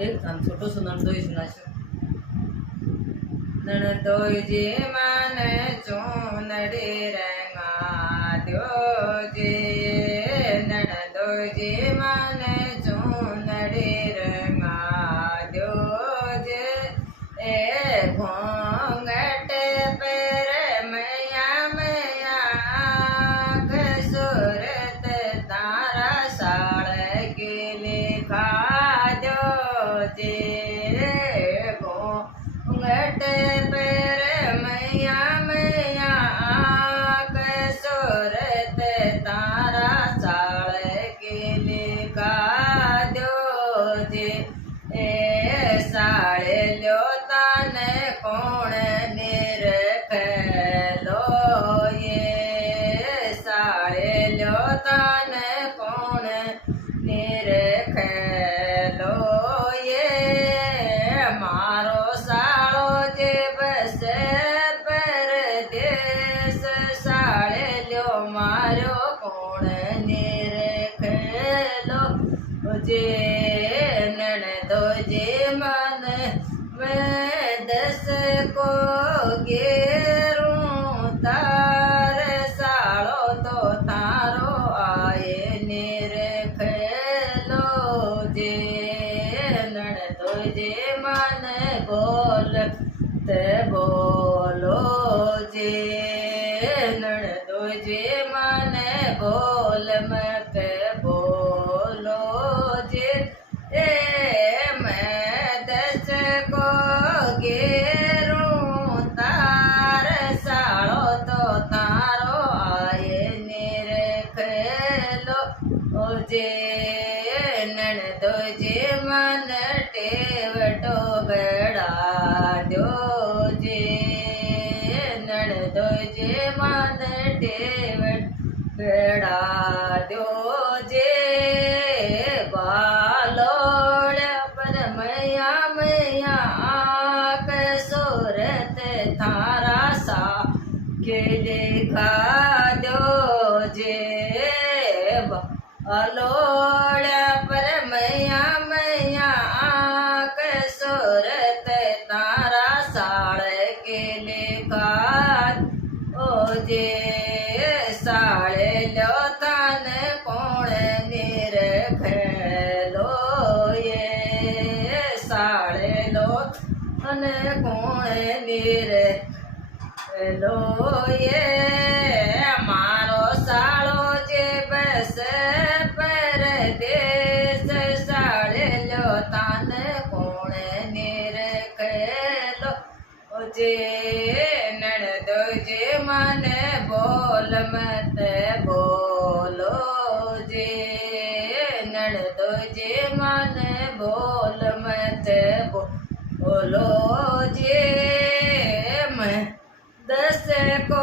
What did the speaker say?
एक आम छोटो सो नणदोई सुनाशो। नणदोई जी माने चूनड़ी रंगा दो जी, नणदोई जी माने चूनड़ी रंगा दो जी। ए घूंघट पर मैया मैया सूरत तारा साड़ के लिखा दो जी। घूंघट पर मैया मैया सूरत तारा साड़ के लिखा दो जी। ए साड़े लो ताने कौन निरख लो, ये साड़े लो ताने कौन निरख लो। ये मारो साड़ो जे बस परदेस, साड़े लो मारो कौन निरख लो जे। नणदो जे मन में 10 को घेरूं तार साड़ो तो तारो आए निरख लो जे। नणदो जे मन बोल ते बोलो जे, नणदो जे मन बोल मत बोलो जे। ए मैं 10 को घेरूं तार साड़ो तो तारो आए निरख लो जे। नणदो जे मन टेवटो गड़ा दो जे, नणदो जे मन टेवट गड़ा दो जे। बालोड़ पर मैया मैया सूरत थारा सा के लिखा दो जे। बालोड़ पर मैया मैया सूरत तारा साड़ के लिखा ओ जे। साड़े लो तान कौन निरख लो, ये साड़े लो तन कौन निरख लो। ये मारो साड़ो जे बस परदेस, साड़े लो तान कौन निरख लो जे। नणदो जे मन बोल मत बोलो जे, नणदो जे मन बोल मत बोलो जे। मैं 10 को